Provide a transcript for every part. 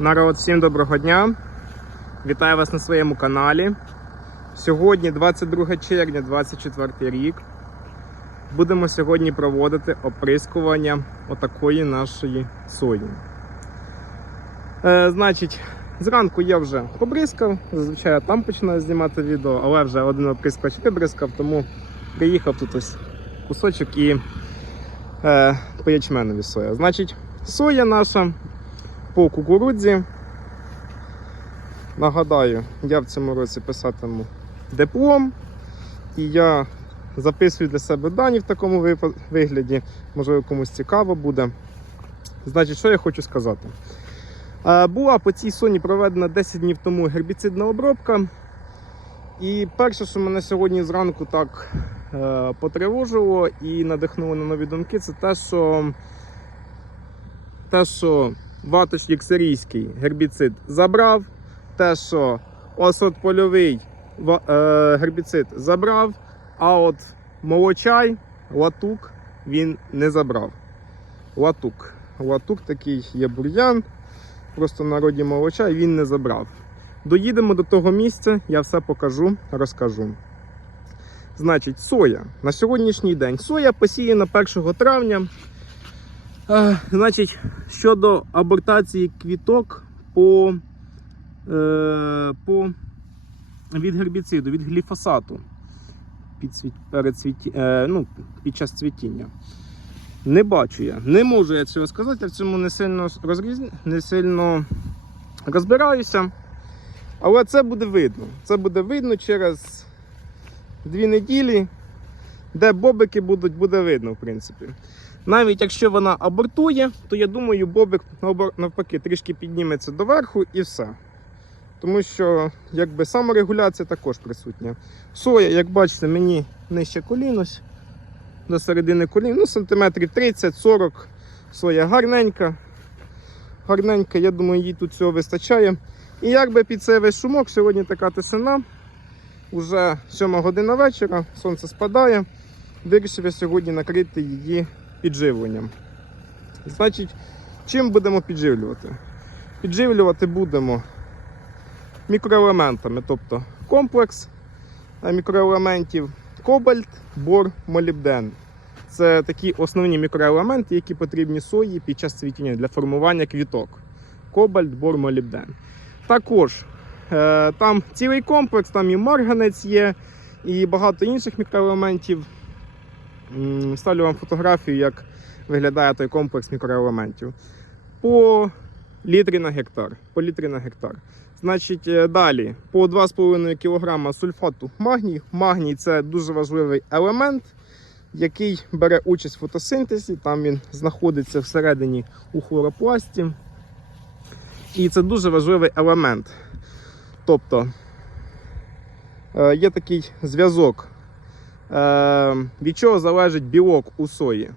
Народ, всім доброго дня! Вітаю вас на своєму каналі. Сьогодні 22 червня 2024 рік. Будемо сьогодні проводити оприскування отакої нашої сої. Е, значить, зранку я вже побризкав. Зазвичай я там починаю знімати відео, але вже один оприскувач вибризкав, тому приїхав тут ось кусочок і е, по ячменові соя. Значить, соя наша по кукурудзі. Нагадаю, я в цьому році писатиму диплом, і я записую для себе дані в такому вигляді. Можливо, комусь цікаво буде. Значить, що я хочу сказати. Е, Була по цій соні проведена 10 днів тому гербіцидна обробка. І перше, що мене сьогодні зранку так е, потривожило і надихнуло на нові думки, це те, що те, що ваточник сирійський гербіцид забрав, те, що осот польовий е, гербіцид забрав, а от молочай, латук він не забрав. Латук. Латук такий є бур'ян, просто в народі молочай він не забрав. Доїдемо до того місця, я все покажу, розкажу. Значить, соя. На сьогоднішній день соя посіяна 1 травня. Значить, щодо абортації квіток по, е, по від гербіциду, від гліфосату під, перед цвіті, е, ну, під час цвітіння. Не бачу я. Не можу я цього сказати, я в цьому не сильно, розріз... не сильно розбираюся. Але це буде видно. Це буде видно через дві неділі, де бобики будуть, буде видно, в принципі. Навіть якщо вона абортує, то я думаю, бобик навпаки трішки підніметься доверху і все. Тому що якби саморегуляція також присутня. Соя, як бачите, мені нижче колін до середини колін, ну сантиметрів 30-40. Соя гарненька. Гарненька, я думаю, їй тут цього вистачає. І якби під цей весь шумок, сьогодні така тишина. Уже 7 година вечора, сонце спадає. Вирішив я сьогодні накрити її підживленням. Значить, чим будемо підживлювати? Підживлювати будемо мікроелементами, тобто комплекс е, мікроелементів, кобальт, бор, молібден. Це такі основні мікроелементи, які потрібні сої під час цвітіння для формування квіток. Кобальт, бор, молібден. Також е, там цілий комплекс, там і марганець є, і багато інших мікроелементів. Ставлю вам фотографію, як виглядає той комплекс мікроелементів. По літрі на гектар. По літрі на гектар. Значить, е, далі по 2,5 кг сульфату магній. Магній це дуже важливий елемент, який бере участь в фотосинтезі. Там він знаходиться всередині у хлоропласті. І це дуже важливий елемент. Тобто е, є такий зв'язок, від чого залежить білок у сої.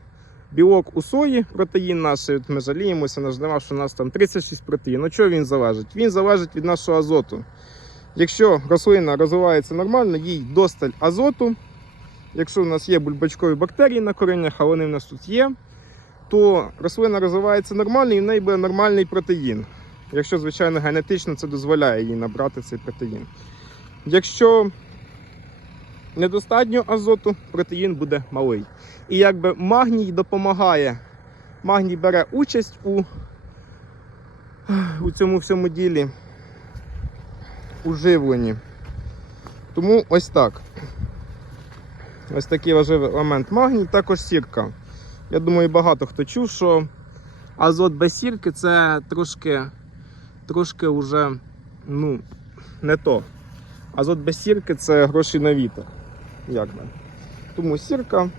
Білок у сої, протеїн нашої, ми жаліємося на жнива, що у нас там 36 протеїн. Від чого він залежить? Він залежить від нашого азоту. Якщо рослина розвивається нормально, їй досталь азоту. Якщо у нас є бульбачкові бактерії на кореннях, а вони в нас тут є, то рослина розвивається нормально і в неї буде нормальний протеїн. Якщо, звичайно, генетично це дозволяє їй набрати цей протеїн. Якщо недостатньо азоту, протеїн буде малий. І якби магній допомагає, магній бере участь у, у цьому всьому ділі, у живленні. Тому ось так. Ось такий важливий елемент магній, також сірка. Я думаю, багато хто чув, що азот без сірки це трошки, трошки вже ну, не то. Азот без сірки це гроші на вітер. Як би. Тому сірка.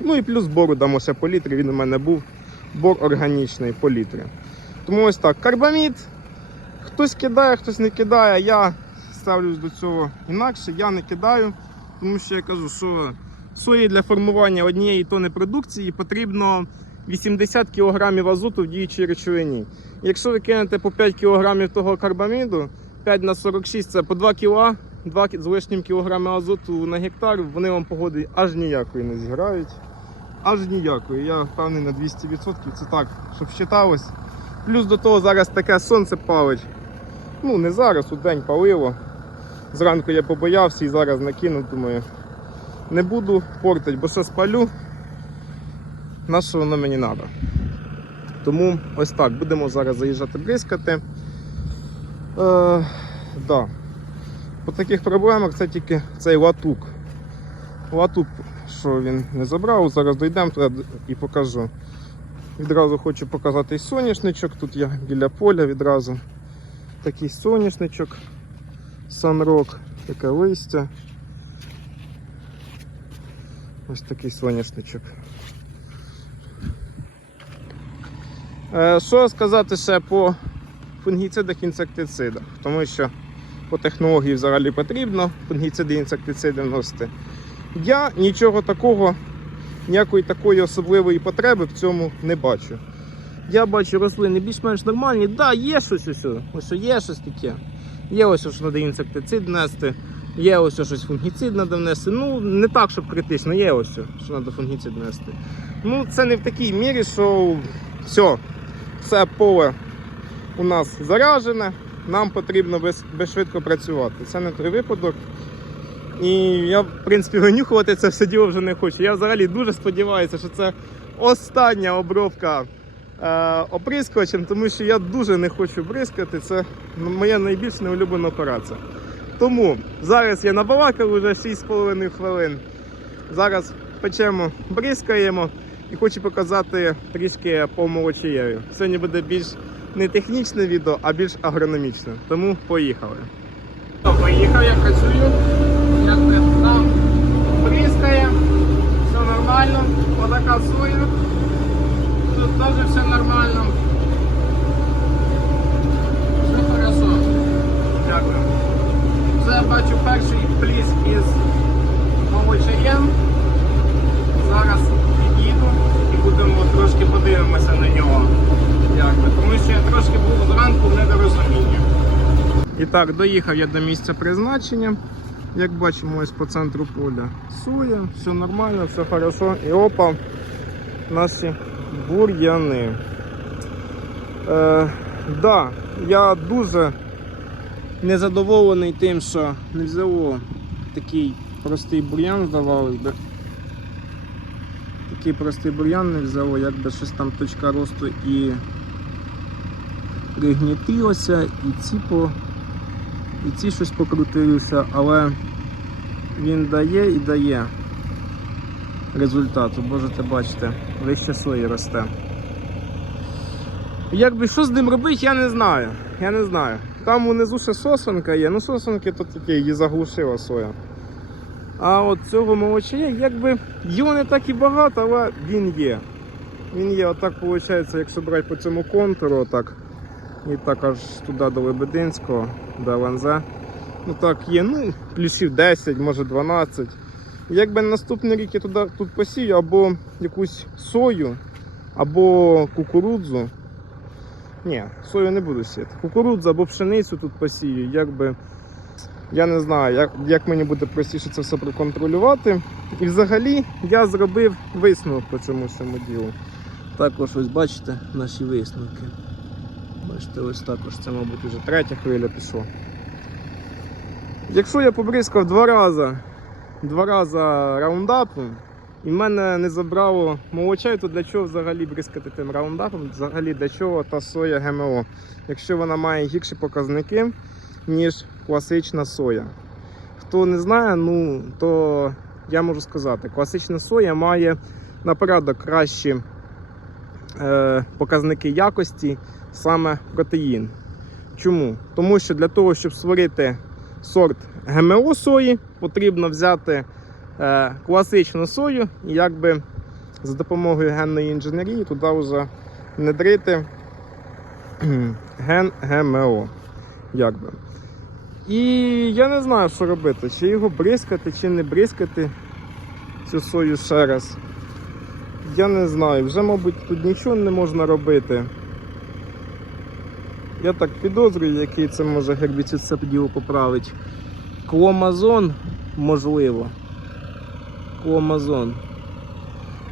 Ну і плюс бору дамо ще по літрі, він у мене був бор органічний по літрі. Тому ось так, карбамід. Хтось кидає, хтось не кидає. Я ставлюсь до цього інакше, я не кидаю, тому що я кажу, що сої для формування однієї тони продукції потрібно 80 кг азоту в діючій речовині. Якщо ви кинете по 5 кг того карбаміду, 5 на 46 це по 2 кг, 2 з лишнім кілограми азоту на гектар, вони вам погоди аж ніякої не зіграють. Аж ніякої. Я впевнений на 200%. Це так, щоб считалось. Плюс до того зараз таке сонце палить. Ну, не зараз, у день палило. Зранку я побоявся і зараз накинув, думаю. Не буду портити, бо що спалю, на що воно мені треба. Тому ось так, будемо зараз заїжджати бризкати. Е, да. По таких проблемах це тільки цей латук. Латук, що він не забрав, зараз дійдемо і покажу. Відразу хочу показати і соняшничок. Тут я біля поля відразу. Такий соняшничок. Санрок, таке листя. Ось такий соняшничок. Е, Що сказати ще по фунгіцидах інсектицидах? Тому що по технології взагалі потрібно фунгіциди інсектициди вносити. Я нічого такого, ніякої такої особливої потреби в цьому не бачу. Я бачу рослини більш-менш нормальні. Так, да, є щось ось. Ось є щось таке. Є ось, що треба інсектицид внести, є ось щось фунгіцид треба внести. Ну, не так, щоб критично, є ось, що треба фунгіцид внести. Ну, це не в такій мірі, що все, все поле у нас заряджене, нам потрібно без, швидко працювати. Це не той випадок. І я, в принципі, винюхувати це все діло вже не хочу. Я взагалі дуже сподіваюся, що це остання обробка е, оприскувачем, тому що я дуже не хочу бризкати. Це моя найбільш неулюблена операція. Тому зараз я набалакав вже 6,5 хвилин. Зараз печемо, бризкаємо і хочу показати трішки по молочаєві. Сьогодні буде більш не технічне відео, а більш агрономічне. Тому поїхали. Поїхав, я працюю. Як нам бризкає, все нормально, отака соя. Тут теж все нормально. Все хорошо. Дякую. Вже бачу перший пліс із молочаєм. Зараз під'їду трошки подивимося на нього. Тому що я трошки був зранку в недорозумінні. І так, доїхав я до місця призначення. Як бачимо, ось по центру поля соя, все нормально, все хорошо. І опа, наші бур'яни. Е, да, я дуже незадоволений тим, що не взяло такий простий бур'ян, здавалось би. Такий простий бур'ян не взяло, якби щось там точка росту і пригнітилося, і ці по і ці щось покрутилися, але він дає і дає результату. Можете бачите, вище сої росте. Як би що з ним робити, я не знаю. Я не знаю. Там унизу ще сосонка є, ну сосонки то таке, її заглушила соя. А от цього молочая, якби його не так і багато, але він є. Він є, отак виходить, якщо брати по цьому контуру, отак. І так аж туди до Лебединського, до ЛНЗ. Ну так є, ну, плюсів 10, може 12. Якби наступний рік я туди тут посію або якусь сою, або кукурудзу. Ні, сою не буду сіяти. Кукурудзу або пшеницю тут посію. Якби я не знаю, як, як мені буде простіше це все проконтролювати. І взагалі я зробив висновок по цьому всьому ділу. Також ось бачите наші висновки. Бачите, ось також це, мабуть, вже третя хвиля пішла. Якщо я побризкав два рази, два рази раундапом, і в мене не забрало молочай, то для чого взагалі бризкати тим раундапом? Взагалі для чого та соя ГМО? Якщо вона має гірші показники, ніж класична соя. Хто не знає, ну то я можу сказати, класична соя має на кращі е, показники якості, саме протеїн. Чому? Тому що для того, щоб створити сорт ГМО сої, потрібно взяти е, класичну сою і якби за допомогою генної інженерії туди вже внедрити ген ГМО. Якби. І я не знаю, що робити, чи його бризкати, чи не бризкати цю сою ще раз. Я не знаю, вже, мабуть, тут нічого не можна робити. Я так підозрюю, який це може гербіцид це діло поправить. Кломазон, можливо. Кломазон.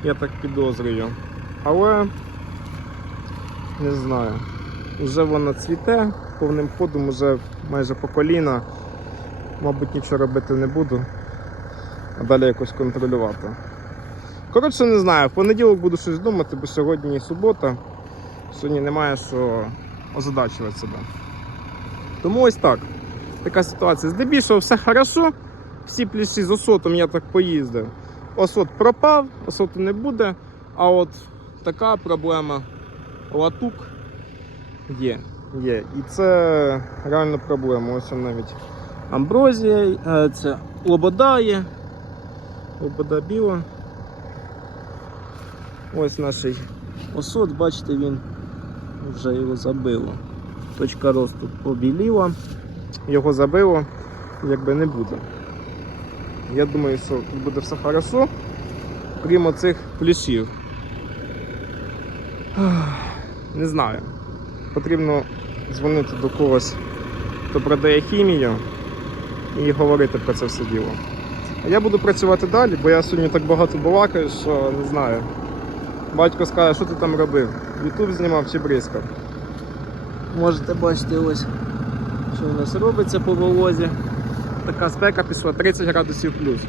Я так підозрюю. Але не знаю. Вже воно цвіте, повним ходом вже майже по коліна. Мабуть, нічого робити не буду, а далі якось контролювати. Коротше, не знаю, в понеділок буду щось думати, бо сьогодні субота. Сьогодні немає що озадачувати себе. Тому ось так. Така ситуація. Здебільшого все хорошо. Всі пліші з осотом я так поїздив. Осот пропав, осоту не буде. А от така проблема латук є. Є. І це реально проблема. Ось навіть амброзія, е, це лобода є. Лобода біла. Ось наш осот, бачите, він вже його забило. Точка росту побіліла, його забило, якби не буде. Я думаю, що тут буде все хорошо, крім оцих плішів. Не знаю. Потрібно дзвонити до когось, хто продає хімію і говорити про це все діло. А я буду працювати далі, бо я сьогодні так багато балакаю, що не знаю. Батько скаже, що ти там робив? Ютуб знімав чи бризкав. Можете бачити ось, що у нас робиться по волозі. Така спека пішла 30 градусів плюс.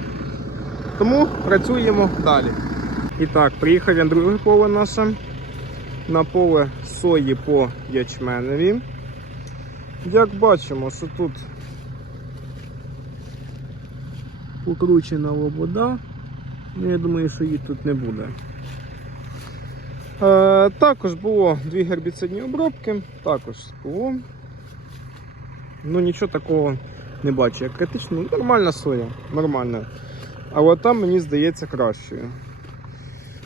Тому працюємо далі. І так, приїхав я друге поле наше. На поле сої по ячменеві. Як бачимо, що тут покручена лобода. Ну, я думаю, що її тут не буде. Е, також було дві гербіцидні обробки, також було. Ну нічого такого не бачу. Як критично, нормальна соя, нормальна. А от там мені здається кращою.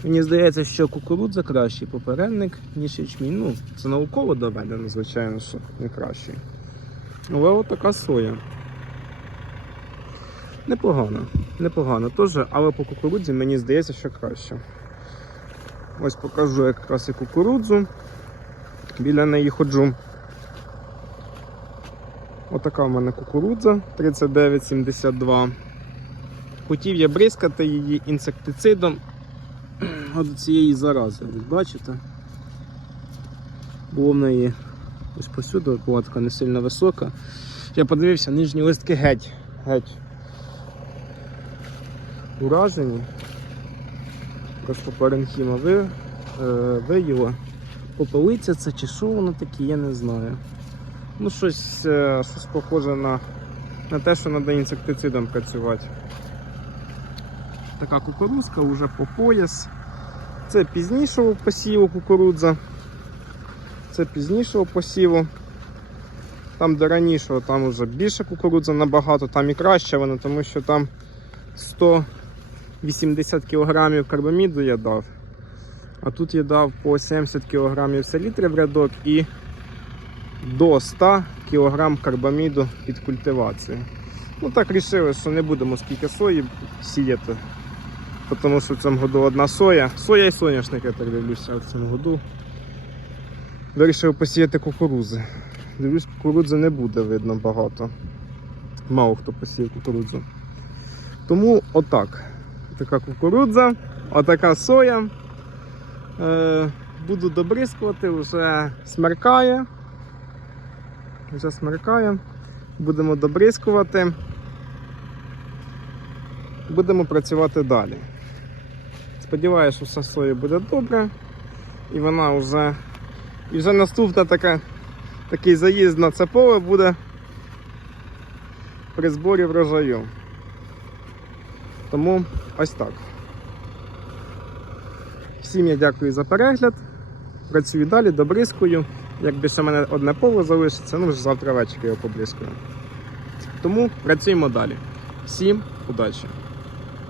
Мені здається, що кукурудза кращий попередник, ніж ячмінь. Ну, це науково доведено, звичайно, що не кращий. Але от така соя. Непогано, непогано теж, але по кукурудзі мені здається, що краще. Ось покажу якраз і кукурудзу. Біля неї ходжу. Отака в мене кукурудза 3972. Хотів я бризкати її інсектицидом от цієї зарази. Ось бачите? Було в неї ось посюди, була не сильно висока. Я подивився, нижні листки геть. Геть. Уражені. Просто паренхіма ви, е, виїла. Попелиця це чи що воно таке, я не знаю. Ну, щось, е, щось похоже на, на те, що треба інсектицидом працювати. Така кукурузка вже по пояс. Це пізнішого посіву кукурудза. Це пізнішого посіву. Там до ранішого там вже більше кукурудза набагато, там і краще вона, тому що там 180 кг карбаміду я дав. А тут я дав по 70 кг селітри в рядок і до 100 кг карбаміду під культивацію. Ну так рішили, що не будемо скільки сої сіяти. Тому що в цьому году одна соя. Соя і соняшник, я так дивлюся в цьому году. Вирішив посіяти кукурузи. Дивлюсь, кукурудзи не буде видно багато. Мало хто посіє кукурудзу. Тому отак. Така кукурудза, отака соя. Е, буду добризкувати, вже смеркає. Вже смеркає. Будемо добризкувати. Будемо працювати далі. Сподіваюся, що все сої буде добре. І вона вже. І вже наступна така, такий заїзд на це поле буде при зборі врожаю. Тому ось так. Всім я дякую за перегляд. Працюю далі, добризкую. Якби ще мене одне поле залишиться, ну вже завтра ввечері його побризкую. Тому працюємо далі. Всім удачі!